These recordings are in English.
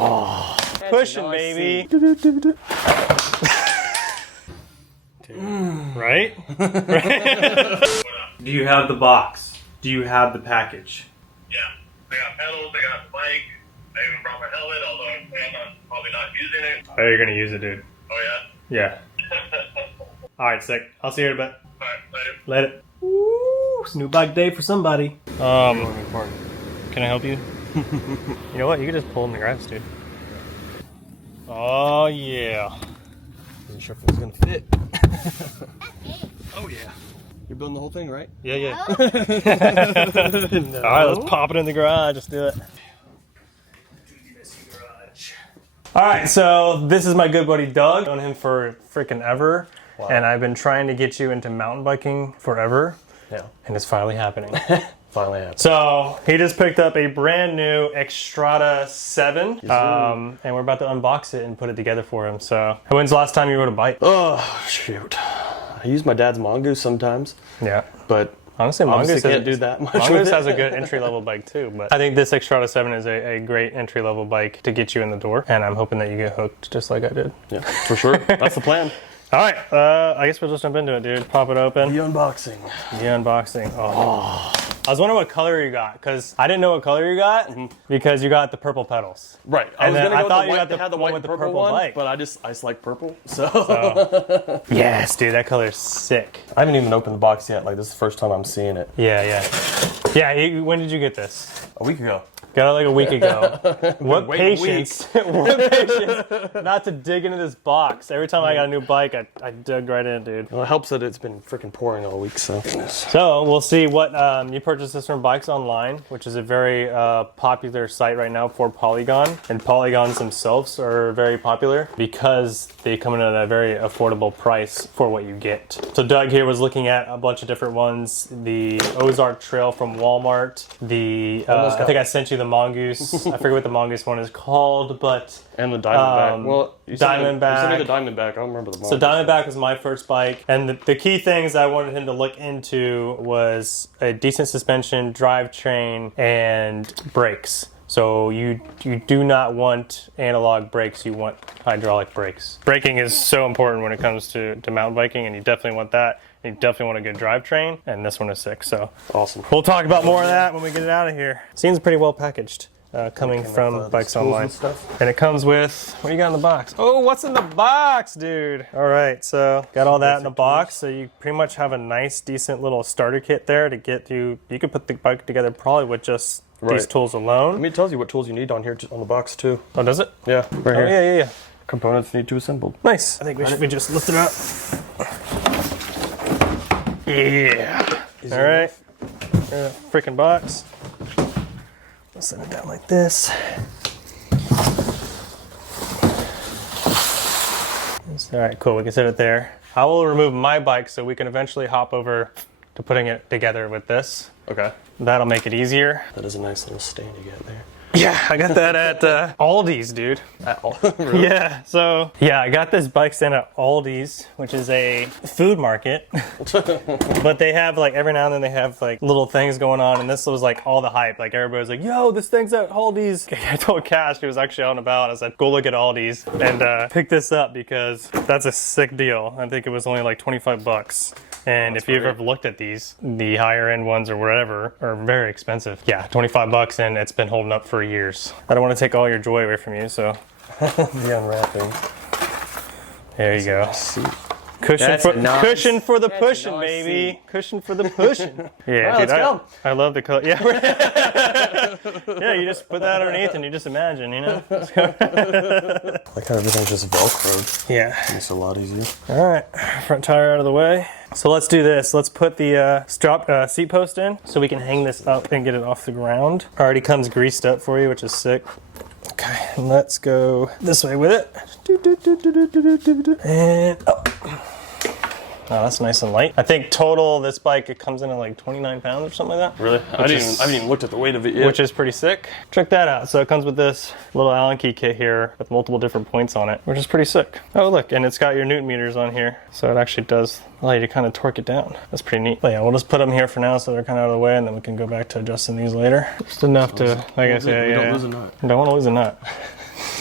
Oh, pushing, baby. Right? Do you have the box? Do you have the package? Yeah, I got pedals, I got the bike, I even brought my helmet, although I'm probably not using it. Oh, you're gonna use it, dude. Oh Yeah. yeah? Alright, sick. I'll see you in a bit. Alright, later. Later. Woo! It's a new bike day for somebody. Can I help you? You know what? You can just pull in the grass, dude. Oh, yeah. wasn't sure if it was gonna fit. Oh yeah. You're building the whole thing, right? Yeah, yeah. No. Alright, let's pop it in the garage. Let's do it. Alright, so this is my good buddy Doug. I've known him for freaking ever. Wow. And I've been trying to get you into mountain biking forever. Yeah. And it's finally happening. Finally happened. So he just picked up a brand new Xtrada 7. And we're about to unbox it and put it together for him. So when's the last time you rode a bike? Oh, shoot. I use my dad's Mongoose sometimes. Yeah. But honestly, Mongoose can't do that much. Mongoose has a good entry-level bike too, but I think this Xtrada 7 is a great entry-level bike to get you in the door, and I'm hoping that you get hooked just like I did. Yeah, for sure. That's the plan. All right, I guess we'll just jump into it, dude. Pop it open. The unboxing. The unboxing. Oh. I was wondering what color you got, because I didn't know what color you got, because you got the purple pedals. Right. I thought you got the one white with the purple purple one, bike. but I just like purple. So. Yes, dude, that color's sick. I haven't even opened the box yet. Like, this is the first time I'm seeing it. Yeah, yeah. Yeah, when did you get this? A week ago. Got it like a week ago. What Wait patience. What patience not to dig into this box. Every time I got a new bike, I dug right in, dude. Well, it helps that it's been freaking pouring all week, so. So we'll see what, you purchased this from Bikes Online, which is a very popular site right now for Polygon. And Polygons themselves are very popular because they come in at a very affordable price for what you get. So Doug here was looking at a bunch of different ones. The Ozark Trail from Walmart. The, I think I sent you the Mongoose. I forget what the Mongoose one is called, but... And the Diamondback. Well, you sent me the Diamondback. I don't remember the Mongoose. So Diamondback was my first bike, and the key things I wanted him to look into was a decent suspension, drivetrain, and brakes. So you do not want analog brakes, you want hydraulic brakes. Braking is so important when it comes to mountain biking, and you definitely want that. You definitely want a good drivetrain, and this one is sick, so. Awesome. We'll talk about more of that when we get it out of here. Seems pretty well packaged. Coming from Bikes Online. And it comes with, what do you got in the box? Oh, what's in the box, dude? All right, so got all that in the box. So you pretty much have a nice, decent little starter kit there to get you. You could put the bike together probably with just these tools alone. I mean, it tells you what tools you need on here on the box too. Oh, does it? Yeah, right here. Oh, yeah. Components need to be assembled. Nice. I think we just lift it up. Yeah. All right. Freaking box. I'll set it down like this. All right, cool, we can set it there. I will remove my bike so we can eventually hop over to putting it together with this. Okay. That'll make it easier. That is a nice little stand you got there. Yeah, I got that at Aldi's, dude. Really? Yeah, so, yeah, I got this bike stand at Aldi's, which is a food market. But they have, like, every now and then they have, like, little things going on, and this was, like, all the hype. Like, everybody was like, yo, this thing's at Aldi's. I told Cash, he was actually out and about. I said, go look at Aldi's and pick this up because that's a sick deal. I think it was only, like, 25 bucks. And if you've ever looked at these, the higher end ones or whatever are very expensive. Yeah, 25 bucks and it's been holding up for years. I don't want to take all your joy away from you, so. The unwrapping. There you go. Cushion for the pushing, baby. Cushion for the pushing. Yeah, right, dude, let's go. I love the color. Yeah, yeah. You just put that underneath and you just imagine, you know. Like how everything's just Velcroed. Yeah, makes it a lot easier. All right, front tire out of the way. So let's do this. Let's put the seat post in so we can hang this up and get it off the ground. Already comes greased up for you, which is sick. Okay, let's go this way with it. And oh, that's nice and light. I think total this bike, it comes in at like 29 pounds or something like that. Really? I haven't even looked at the weight of it yet. Which is pretty sick. Check that out. So it comes with this little Allen key kit here with multiple different points on it, which is pretty sick. Oh look, and it's got your Newton meters on here. So it actually does allow you to kind of torque it down. That's pretty neat. But yeah, we'll just put them here for now so they're kind of out of the way and then we can go back to adjusting these later. Just enough to, like I said, don't lose a nut. Don't want to lose a nut.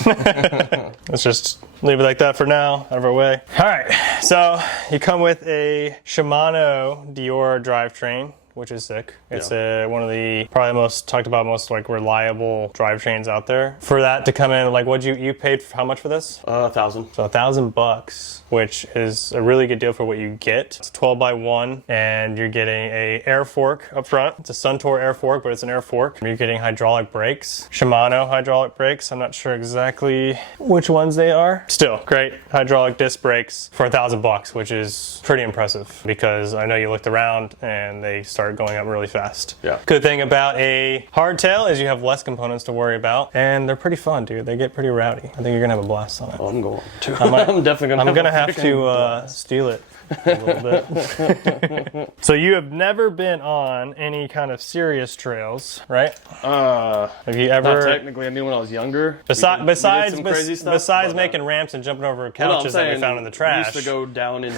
Let's just leave it like that for now, out of our way. All right, so you come with a Shimano Dior drivetrain, which is sick. It's one of the probably most talked about, most like reliable drivetrains out there. For that to come in, like, you paid how much for this? $1,000. So $1,000, which is a really good deal for what you get. It's 12x1, and you're getting a air fork up front. It's a Suntour air fork, but it's an air fork. You're getting hydraulic brakes, Shimano hydraulic brakes. I'm not sure exactly which ones they are. Still, great hydraulic disc brakes for $1,000, which is pretty impressive because I know you looked around and they start going up really fast. Yeah. Good thing about a hardtail is you have less components to worry about, and they're pretty fun, dude. They get pretty rowdy. I think you're gonna have a blast on it. Oh, I'm going to. I'm definitely gonna have to steal it a little bit. So you have never been on any kind of serious trails, right? Have you ever? Not technically. I mean, when I was younger. Besides Besides making ramps and jumping over couches that we found in the trash. We used to go down in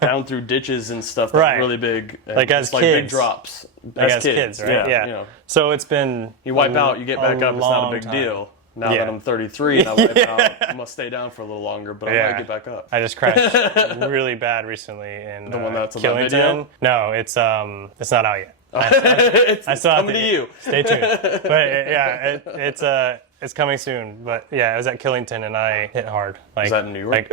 down through ditches and stuff that Right. were really big. Like as kids. Like big drops. As kids, right? Yeah. You know. So it's been You wipe out, you get back up. It's not a big deal. Now that I'm 33 and I wipe out, I must stay down for a little longer, but I might get back up. I just crashed really bad recently in The one that's on that Killington. video? No, it's not out yet. It's coming to you. Stay tuned. But it's coming soon. But yeah, I was at Killington and I hit hard. Like, Was that in New York?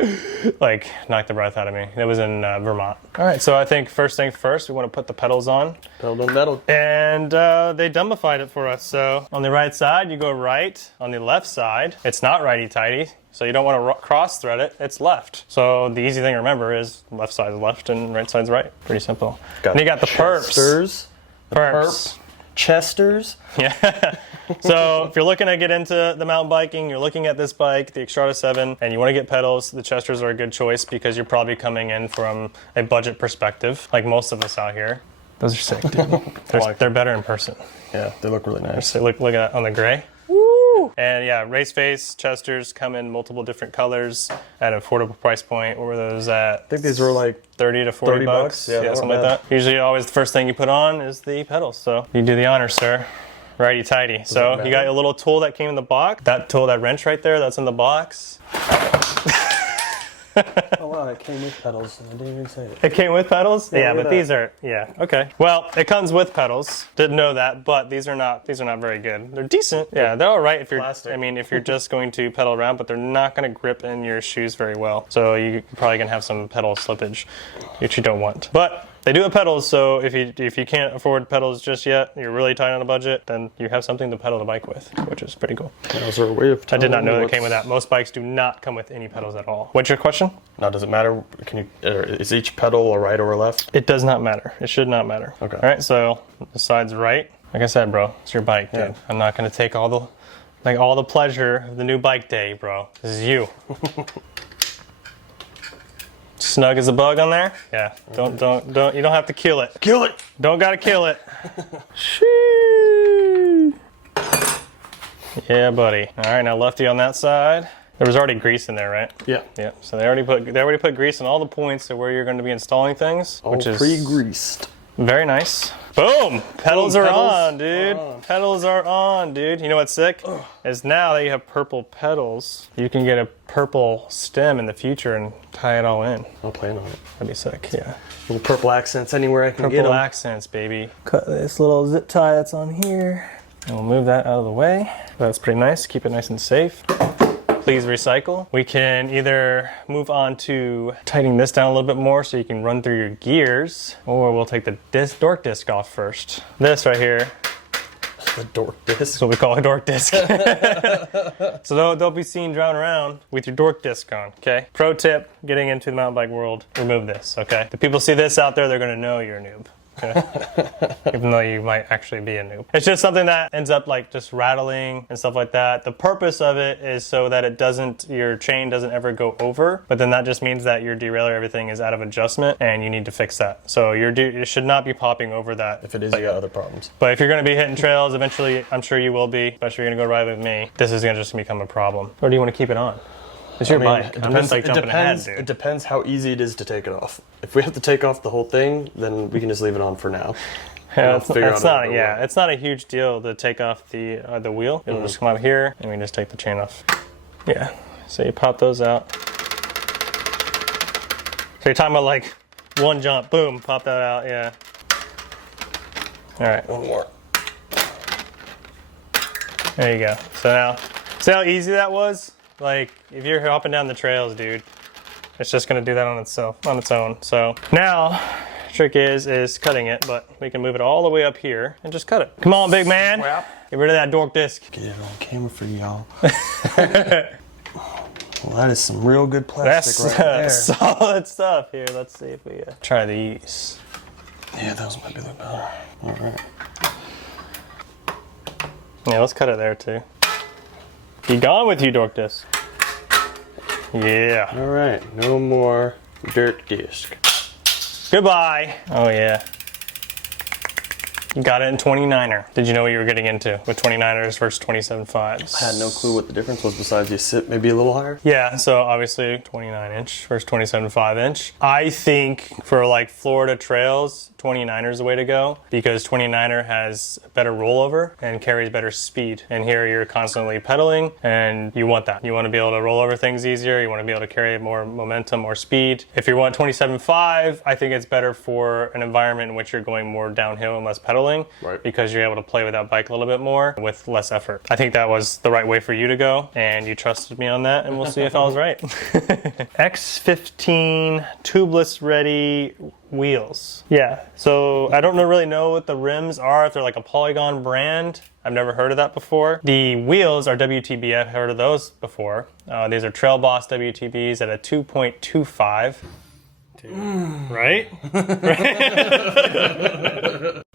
Like knocked the breath out of me. It was in Vermont. All right, so I think first thing first, we want to put the pedals on. Pedal on metal. And they dumbified it for us. So on the right side, you go right. On the left side, it's not righty-tighty. So you don't want to cross thread it, it's left. So the easy thing to remember is left side's left and right side's right. Pretty simple. And you got the perps. Perps. Chesters. Yeah. So if you're looking to get into the mountain biking, you're looking at this bike, the Xtrada 7, and you want to get pedals, the Chesters are a good choice because you're probably coming in from a budget perspective, like most of us out here. Those are sick, dude. They're better in person. Yeah, they look really nice. So look at that on the gray. Woo! And yeah, race face Chesters come in multiple different colors at an affordable price point. What were those at? I think these were like 30 to 40 bucks. Yeah, something like that. Usually always the first thing you put on is the pedals. So you do the honors, sir. Righty tighty. So you got your little tool that came in the box. That tool, that wrench right there, that's in the box. Oh wow, it came with pedals. I didn't even say it. It came with pedals? Yeah, but that. these are, okay. Well, it comes with pedals. Didn't know that, but these are not very good. They're decent. Yeah, they're all right if you're, Plastic. I mean, if you're just going to pedal around, but they're not going to grip in your shoes very well. So you're probably going to have some pedal slippage, which you don't want. But they do have pedals, so if you can't afford pedals just yet, you're really tight on a budget, then you have something to pedal the bike with, which is pretty cool. Is there a way of I did not know that it came with that. Most bikes do not come with any pedals at all. What's your question? Now, does it matter? Is each pedal a right or a left? It does not matter. It should not matter. Okay. All right, so the side's right. Like I said, bro, it's your bike, dude. Yeah. I'm not going to take all the pleasure of the new bike day, bro. This is you. Snug as a bug on there? Yeah. Don't. You don't have to kill it. Kill it! Don't gotta kill it. Sheesh. Yeah, buddy. All right, now lefty on that side. There was already grease in there, right? Yeah. Yeah. So they already put grease in all the points of where you're going to be installing things, which is pre-greased. very nice. Boom! Pedals are on, dude. on. Pedals are on, dude. You know what's sick? Is now that you have purple pedals, you can get a purple stem in the future and tie it all in. I'll plan on it. That'd be sick. Yeah. Little purple accents anywhere I can get Purple them. accents, baby. Cut this little zip tie that's on here. And we'll move that out of the way. That's pretty nice. Keep it nice and safe. Please recycle. We can either move on to tightening this down a little bit more so you can run through your gears, or we'll take the dork disc off first. This right here. The dork disc. That's what we call a dork disc. So they'll be seen driving around with your dork disc on, okay? Pro tip, getting into the mountain bike world, remove this, okay? The people see this out there, they're gonna know you're a noob. Okay. Even though you might actually be a noob. It's just something that ends up like just rattling and stuff like that. The purpose of it is so that your chain doesn't ever go over, but then that just means that your derailleur, everything is out of adjustment and you need to fix that. So it should not be popping over that. If it is, you got other problems. But if you're gonna be hitting trails, eventually, I'm sure you will be, especially if you're gonna go ride with me, this is gonna just become a problem. Or do you wanna keep it on? It's your bike. I'm just like jumping ahead, dude. It depends how easy it is to take it off. If we have to take off the whole thing, then we can just leave it on for now. Yeah, it's not a huge deal to take off the wheel. It'll just come out here, and we just take the chain off. Yeah, so you pop those out. So you're talking about like one jump, boom, pop that out, yeah. All right, one more. There you go. So now, see how easy that was? Like, if you're hopping down the trails, dude, it's just gonna do that on its own. So now, trick is cutting it, but we can move it all the way up here and just cut it. Come on, big man. Get rid of that dork disc. Get it on camera for y'all. Well, that is some real good plastic right there. Solid stuff. Here, let's see if we try these. Yeah, those might be a little better. All right. Yeah, let's cut it there too. Be gone with you, dork disc. Yeah. All right, no more dirt disc. Goodbye. Oh yeah. You got it in 29er. Did you know what you were getting into with 29ers versus 27.5s? I had no clue what the difference was besides you sit maybe a little higher. Yeah, so obviously 29 inch versus 27.5 inch. I think for like Florida trails, 29er is the way to go because 29er has better rollover and carries better speed. And here you're constantly pedaling and you want that. You want to be able to roll over things easier. You want to be able to carry more momentum, more speed. If you want 27.5, I think it's better for an environment in which you're going more downhill and less pedaling. Right. Because you're able to play with that bike a little bit more with less effort. I think that was the right way for you to go, and you trusted me on that, and we'll see if I was right. X15 tubeless ready wheels. Yeah, so I don't really know what the rims are, if they're like a Polygon brand. I've never heard of that before. The wheels are WTB, I've heard of those before. These are Trail Boss WTBs at a 2.25. Right?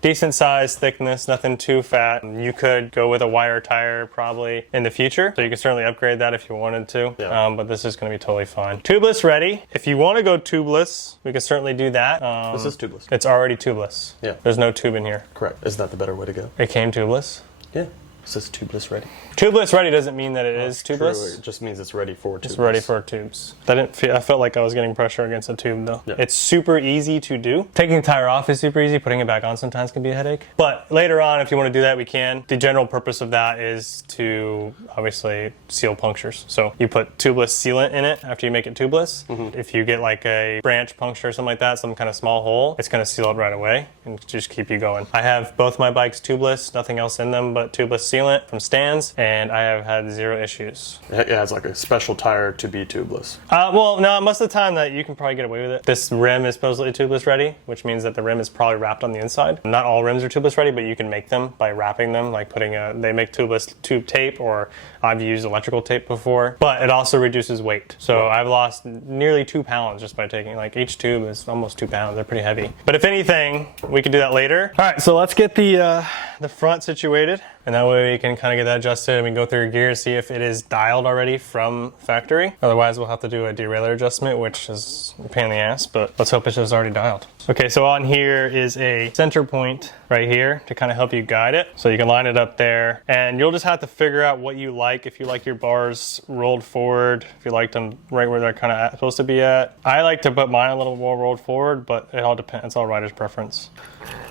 Decent size, thickness, nothing too fat. You could go with a wider tire probably in the future, so you can certainly upgrade that if you wanted to. Yeah. But this is going to be totally fine. Tubeless ready. If you want to go tubeless, we can certainly do that. This is tubeless. It's already tubeless. Yeah. There's no tube in here. Correct. Isn't that the better way to go? It came tubeless. Yeah. It says tubeless ready. Tubeless ready doesn't mean that it is tubeless. True. It just means it's ready for tubeless. It's ready for tubes. I felt like I was getting pressure against a tube though. Yeah. It's super easy to do. Taking the tire off is super easy. Putting it back on sometimes can be a headache. But later on, if you want to do that, we can. The general purpose of that is to obviously seal punctures. So you put tubeless sealant in it after you make it tubeless. Mm-hmm. If you get like a branch puncture or something like that, some kind of small hole, it's going to seal it right away and just keep you going. I have both my bikes tubeless, nothing else in them but tubeless sealant from Stan's, and I have had zero issues. It has like a special tire to be tubeless. Well, no, most of the time that you can probably get away with it. This rim is supposedly tubeless ready, which means that the rim is probably wrapped on the inside. Not all rims are tubeless ready, but you can make them by wrapping them, like they make tubeless tube tape, or I've used electrical tape before, but it also reduces weight. So I've lost nearly 2 pounds just by taking, like each tube is almost 2 pounds. They're pretty heavy. But if anything, we could do that later. All right, so let's get the front situated, and that way we can kind of get that adjusted and we can go through your gear, see if it is dialed already from factory. Otherwise, we'll have to do a derailleur adjustment, which is a pain in the ass, but let's hope it's just already dialed. Okay, so on here is a center point right here to kind of help you guide it. So you can line it up there, and you'll just have to figure out what you like. If you like your bars rolled forward, if you like them right where they're kind of supposed to be at. I like to put mine a little more rolled forward, but it all depends. It's all rider's preference.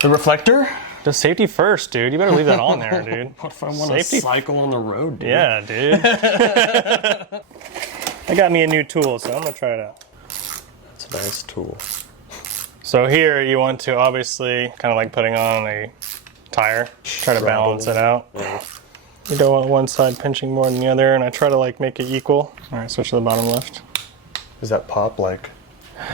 The reflector? Just safety first, dude. You better leave that on there, dude. What if I want to cycle on the road, dude? Yeah, dude. I got me a new tool, so I'm going to try it out. That's a nice tool. So here you want to obviously kind of like putting on a tire. Try to balance it out. Yeah. You don't want one side pinching more than the other, and I try to like make it equal. All right, switch to the bottom left. Does that pop like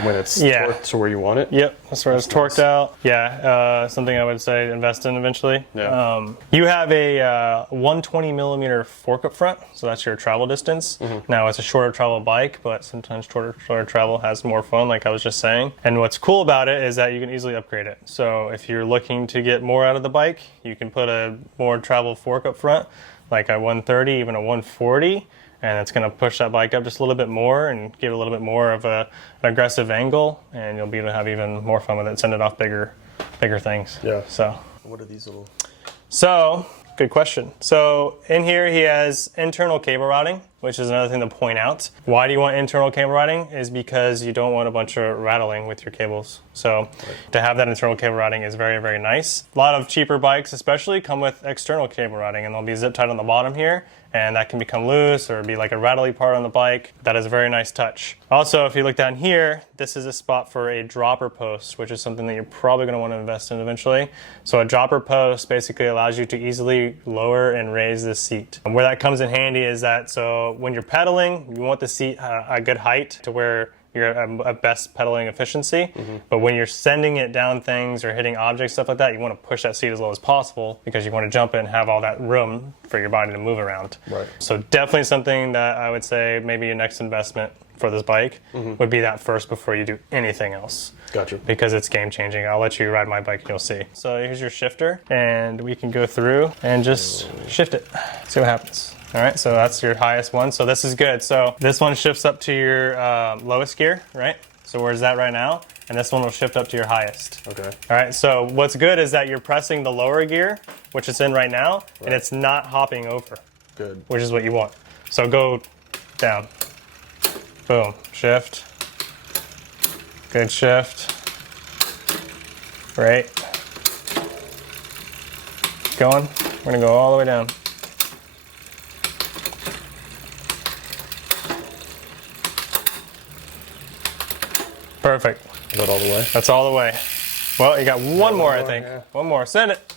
when it's Yeah. torqued to where you want it? Yep, that's where it's torqued out. Yeah, something I would say invest in eventually. Yeah. You have a 120 millimeter fork up front, so that's your travel distance. Mm-hmm. Now it's a shorter travel bike, but sometimes shorter travel has more fun, like I was just saying. And what's cool about it is that you can easily upgrade it. So if you're looking to get more out of the bike, you can put a more travel fork up front, like a 130, even a 140. And it's going to push that bike up just a little bit more and give it a little bit more of an aggressive angle, and you'll be able to have even more fun with it, send it off bigger things. Yeah. So. What are these little? So, good question. So in here he has internal cable routing. which is another thing to point out. Why do you want internal cable routing? Is because you don't want a bunch of rattling with your cables. So to have that internal cable routing is very, very nice. A lot of cheaper bikes especially come with external cable routing, and they'll be zip tied on the bottom here, and that can become loose or be like a rattly part on the bike. That is a very nice touch. Also, if you look down here, this is a spot for a dropper post, which is something that you're probably going to want to invest in eventually. So a dropper post basically allows you to easily lower and raise the seat. And where that comes in handy is that, so when you're pedaling, you want the seat a good height to where you're at best pedaling efficiency. But when you're sending it down things or hitting objects, stuff like that, you want to push that seat as low as possible because you want to jump it and have all that room for your body to move around. Right. So definitely something that I would say maybe your next investment for this bike would be that first before you do anything else. Gotcha. Because it's game changing. I'll let you ride my bike and you'll see. So here's your shifter, and we can go through and just shift it. See what happens. All right, so that's your highest one. So this is good. So this one shifts up to your lowest gear, right? So where's that right now? And this one will shift up to your highest. Okay. All right, so what's good is that you're pressing the lower gear, which it's in right now, and it's not hopping over. Good. Which is what you want. So go down. Boom, shift. Good shift. Right. Going. We're gonna go all the way down. Perfect. Is that all the way? That's all the way. Well, you got one more, I think. Yeah. One more. Send it.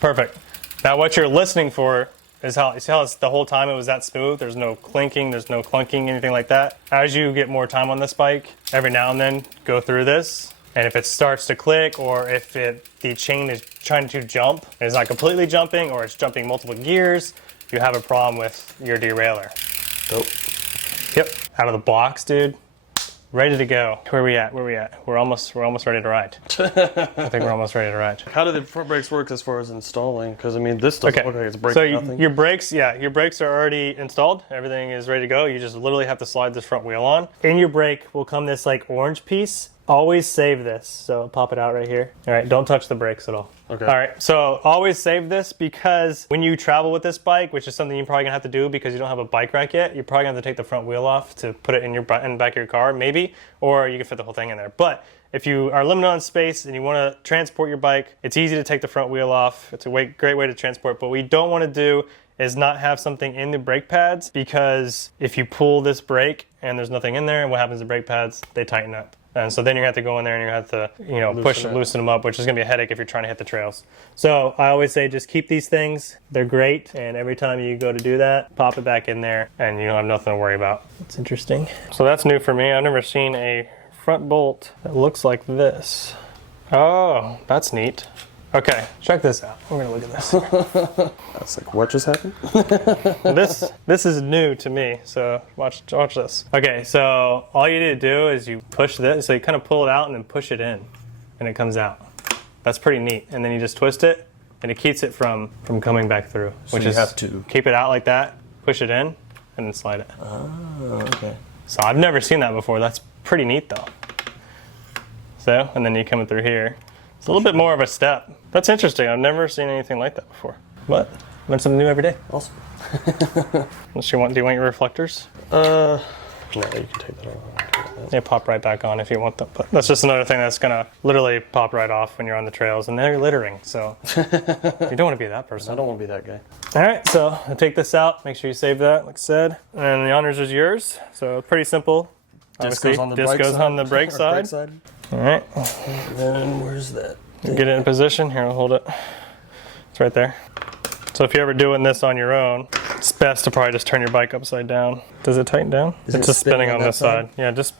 Perfect. Now, what you're listening for is how, you see how it's, the whole time it was that smooth? There's no clinking, there's no clunking, anything like that. As you get more time on this bike, every now and then go through this. And if it starts to click, or if the chain is trying to jump, and it's not completely jumping, or it's jumping multiple gears, you have a problem with your derailleur. Dope. Yep. Out of the box, dude. Ready to go. Where are we at? Where are we at? We're almost ready to ride. I think we're almost ready to ride. How do the front brakes work as far as installing? Because I mean, this doesn't look like it's breaking so nothing. Your brakes, your brakes are already installed. Everything is ready to go. You just literally have to slide this front wheel on. In your brake will come this like orange piece. Always save this. So pop it out right here. All right, don't touch the brakes at all. Okay. All right, so always save this because when you travel with this bike, which is something you're probably gonna have to do because you don't have a bike rack yet, you're probably gonna have to take the front wheel off to put it in the back of your car, maybe, or you can fit the whole thing in there. But if you are limited on space and you want to transport your bike, it's easy to take the front wheel off. It's a great way to transport. But what we don't want to do is not have something in the brake pads, because if you pull this brake and there's nothing in there, and what happens to brake pads? They tighten up. And so then you're going to have to go in there and you're going to have to, loosen them up, which is going to be a headache if you're trying to hit the trails. So I always say just keep these things. They're great. And every time you go to do that, pop it back in there and you don't have nothing to worry about. It's interesting. So that's new for me. I've never seen a front bolt that looks like this. Oh, that's neat. Okay, check this out. We're going to look at this. That's like, what just happened? This is new to me, so watch this. Okay, so all you need to do is you push this, so you kind of pull it out and then push it in, and it comes out. That's pretty neat. And then you just twist it, and it keeps it from coming back through. So you have to keep it out like that, push it in, and then slide it. Oh, okay. So I've never seen that before. That's pretty neat, though. So, and then you come through here. It's a little bit more of a step. That's interesting. I've never seen anything like that before. But learn something new every day. Awesome. Do you want your reflectors? No, you can take that off. They pop right back on if you want them. But that's just another thing that's gonna literally pop right off when you're on the trails, and they're littering. So you don't want to be that person. I don't want to be that guy. All right, so I'll take this out. Make sure you save that, like I said. And the honors is yours. So pretty simple. Disc goes on the brake side. All right. And then where's that? Get it in position. Here, I'll hold it. It's right there. So if you're ever doing this on your own, it's best to probably just turn your bike upside down. Does it tighten down? It's just spinning on this side. Yeah, just,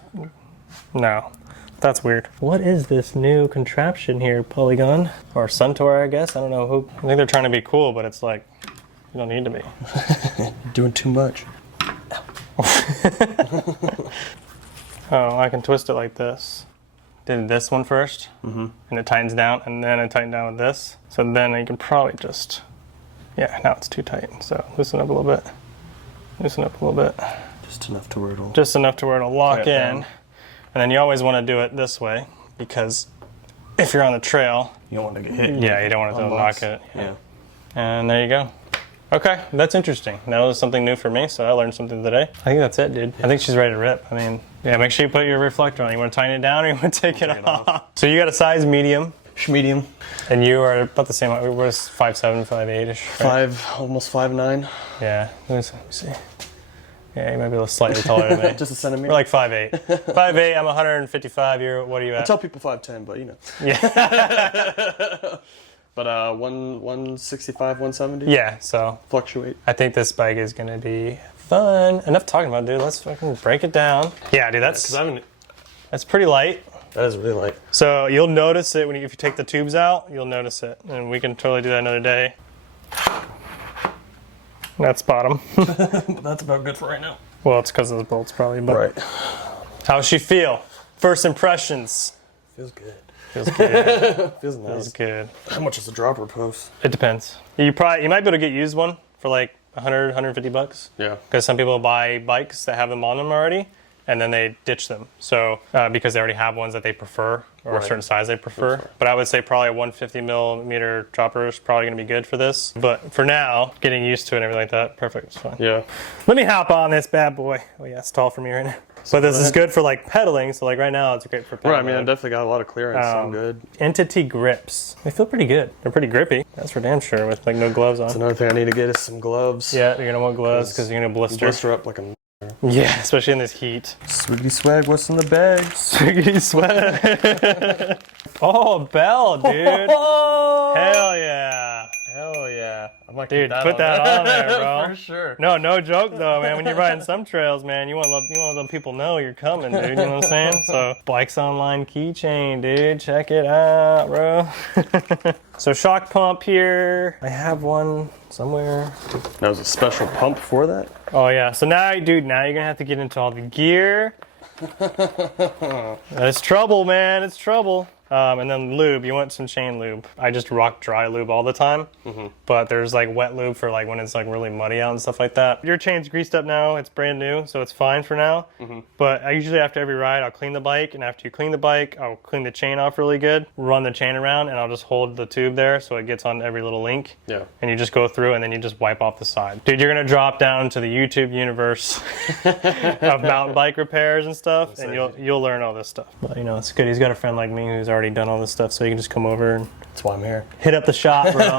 no. That's weird. What is this new contraption here, Polygon? Or Suntour, I guess? I don't know who. I think they're trying to be cool, but it's like, you don't need to be. You're doing too much. Oh, I can twist it like this. Did this one first, and it tightens down, and then I tighten down with this. So then you can probably just, yeah, now it's too tight. So loosen up a little bit. Loosen up a little bit. Just enough to where it'll... Just enough to where it'll lock in. Down. And then you always want to do it this way, because if you're on the trail... You don't want to get hit. Yeah, you don't want it to knock it. Yeah. And there you go. Okay, that's interesting. That was something new for me, so I learned something today. I think that's it, dude. I think she's ready to rip. I mean, yeah, make sure you put your reflector on. You want to tighten it down or you want to take it off? So you got a size medium. Medium. And you are about the same height. We're 5'7", 5'8"-ish. Right? Almost 5'9". Yeah, let me see. Yeah, you might be a little slightly taller than me. Just a centimeter. We're like 5'8". 5'8", I'm 155. What are you at? I tell people 5'10", but you know. Yeah. But 165, 170. Yeah, so fluctuate. I think this bike is gonna be fun. Enough talking about it, dude. Let's fucking break it down. Yeah, dude, that's pretty light. That is really light. So you'll notice it if you take the tubes out. You'll notice it, and we can totally do that another day. That's bottom. That's about good for right now. Well, it's because of the bolts, probably. But right. How's she feel? First impressions. Feels good. Feels good. Feels nice. Feels good. How much is a dropper post? It depends. You might be able to get used one for like 100, 150 bucks. Yeah. Because some people buy bikes that have them on them already, and then they ditch them. So because they already have ones that they prefer or a certain size they prefer. But I would say probably a 150 millimeter dropper is probably going to be good for this. But for now, getting used to it and everything like that, perfect. It's fine. Yeah. Let me hop on this bad boy. Oh yeah, it's tall for me right now. So this is good for like pedaling. So like right now, it's great for pedaling. Right, I mean, I definitely got a lot of clearance. I'm good. Entity grips. They feel pretty good. They're pretty grippy. That's for damn sure with like no gloves on. That's another thing I need to get is some gloves. Yeah, you're gonna want gloves because you're gonna blister up like a. Yeah, especially in this heat. Swiggity swag, what's in the bag? Swiggity swag. Oh, bell, dude. Hell yeah. Hell yeah. I'm like, dude, put that on there, bro. For sure. No joke though, man. When you're riding some trails, man, you want to let people know you're coming, dude. You know what I'm saying? So, Bikes Online keychain, dude. Check it out, bro. So, shock pump here. I have one somewhere. That was a special pump for that? Oh yeah. So now, dude, now you're gonna have to get into all the gear. It's trouble, man. It's trouble. And then lube, you want some chain lube. I just rock dry lube all the time, but there's like wet lube for like when it's like really muddy out and stuff like that. Your chain's greased up now, it's brand new, so it's fine for now. But I usually after every ride, I'll clean the bike, and after you clean the bike, I'll clean the chain off really good, run the chain around, and I'll just hold the tube there so it gets on every little link. Yeah. And you just go through and then you just wipe off the side. Dude, you're gonna drop down to the YouTube universe of mountain bike repairs and stuff, and you'll learn all this stuff. But you know, it's good. He's got a friend like me who's already done all this stuff, so you can just come over and that's why I'm here. Hit up the shop, bro.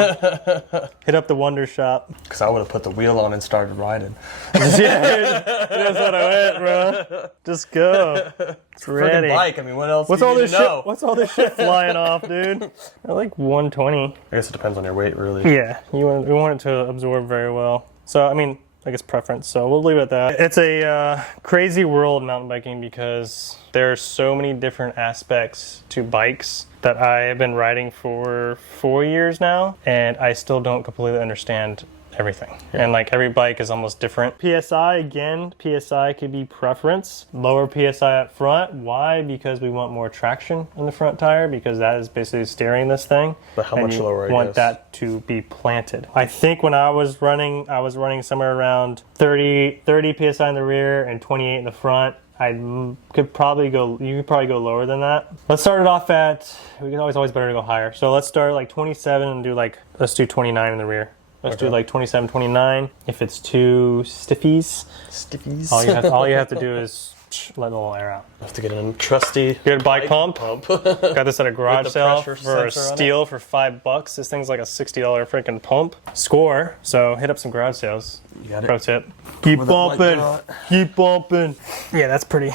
Hit up the Wonder Shop. Because I would have put the wheel on and started riding. Yeah, that's what I went, bro. Just go. It's ready. Bike. I mean, what else? What's all this shit? What's all this shit flying off, dude? I like 120. I guess it depends on your weight, really. Yeah, we want it to absorb very well. So I mean, I guess preference. So we'll leave it at that. It's a crazy world mountain biking because there are so many different aspects to bikes that I have been riding for 4 years now, and I still don't completely understand everything. Yeah. And like every bike is almost different. PSI, again, PSI could be preference. Lower PSI up front. Why? Because we want more traction on the front tire, because that is basically steering this thing. But how much lower? I want that to be planted. I think when I was running somewhere around 30 PSI in the rear and 28 in the front. You could probably go lower than that. Let's start it off at, we can always better to go higher. So let's start like 27 and let's do 29 in the rear. Let's do like 27, 29. If it's too stiffies, all you have to do is let a little air out. I have to get a trusty good bike pump. Got this at a garage sale for a steal for $5. This thing's like a $60 freaking pump. Score. So hit up some garage sales. You got it. Pro tip. Keep bumping. Keep bumping. Yeah, that's pretty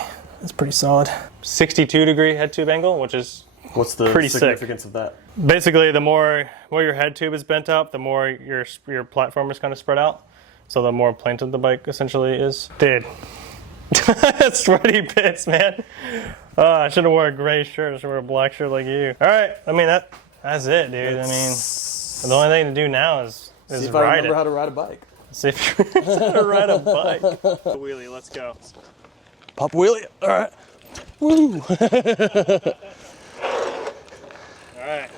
solid. 62 degree head tube angle, which is what's the pretty significance sick. of that? Basically, the more your head tube is bent up, the more your platform is kind of spread out. So the more planted the bike essentially is. Dude. Sweaty bits, man. Oh, I should have worn a gray shirt. I should wear a black shirt like you. All right. I mean, that's it, dude. I mean, the only thing to do now is see if ride I remember how to ride a bike. See if you remember how to ride a bike. Wheelie, let's go. Pop wheelie. All right. Woo. All right.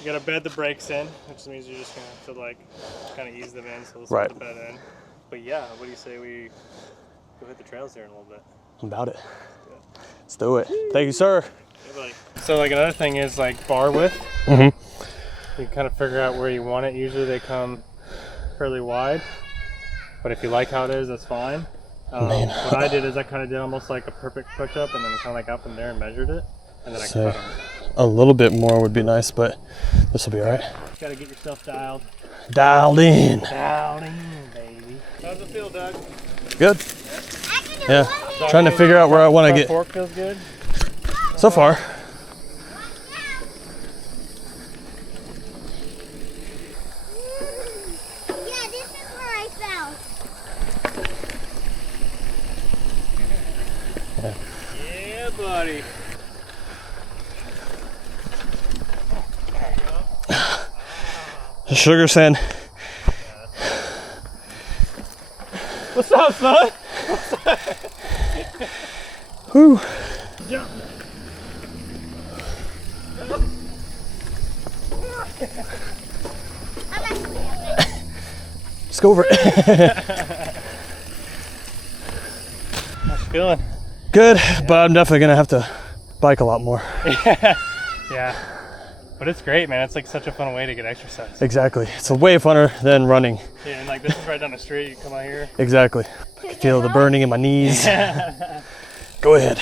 You gotta bed the brakes in, which means you're just gonna have to like kind of ease them in. So let's put the bed in. But yeah, what do you say we go hit the trails there in a little bit? I'm about it. Let's do it. Thank you, sir. So like another thing is like bar width. You kind of figure out where you want it. Usually they come fairly wide. But if you like how it is, that's fine. What I did is I kind of did almost like a perfect push-up and then kind of like up in there and measured it. And then I cut them. A little bit more would be nice, but this will be all right. You gotta get yourself dialed. Dialed in. Dialed in, baby. How's it feel, Doug? Good. Yeah. Trying to figure out where I want to get. Fork feels good? So far. Yeah, this is where I fell. Yeah, buddy. The sugar sand. What's up, son? Whew. Jump. Let's go over it. How's you feeling? Good, but I'm definitely gonna have to bike a lot more. Yeah. But it's great, man. It's like such a fun way to get exercise. Exactly. It's a way funner than running. Yeah, and like this is right down the street. You come out here. Exactly. I can feel the burning in my knees. Go ahead.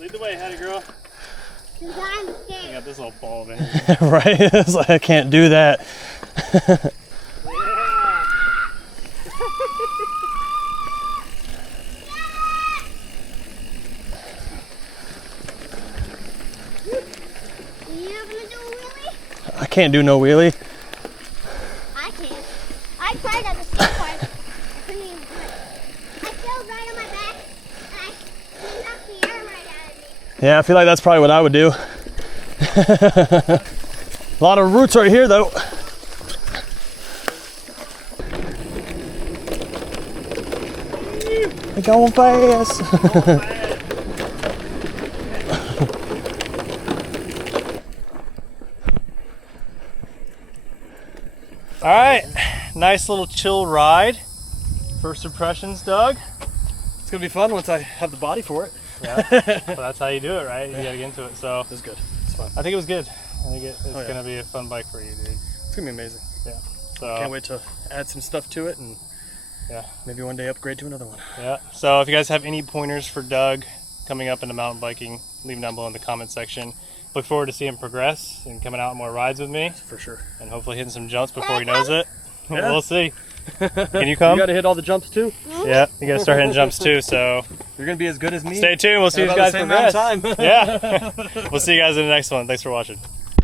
Lead the way, Hattie girl. Because I'm You scared. got this little ball of it. Right? It's like I can't do that. You're gonna do a wheelie? I can't do no wheelie. I can't. I tried on the skate park. I couldn't even do it. I fell right on my back and I knocked the air right out of me. Yeah, I feel like that's probably what I would do. A lot of roots right here though. We're going fast. All right, nice little chill ride. First impressions, Doug? It's gonna be fun once I have the body for it. Yeah, well, that's how you do it, right? You gotta get into it. So It was good. It's fun. I think it was good. I think it's yeah. gonna be a fun bike for you, dude. It's gonna be amazing. Yeah. So Can't wait to add some stuff to it and yeah, maybe one day upgrade to another one. yeah. So if you guys have any pointers for Doug coming up into mountain biking, leave them down below in the comment section. Look forward to seeing him progress and coming out on more rides with me, For sure. and hopefully hitting some jumps before he knows it. Yeah. We'll see. Can you come? You gotta hit all the jumps too. Yeah, you gotta start hitting jumps too. So You're gonna be as good as me. stay tuned. We'll see At you about guys the same amount progress. of time. Yeah. We'll see you guys in the next one. Thanks for watching.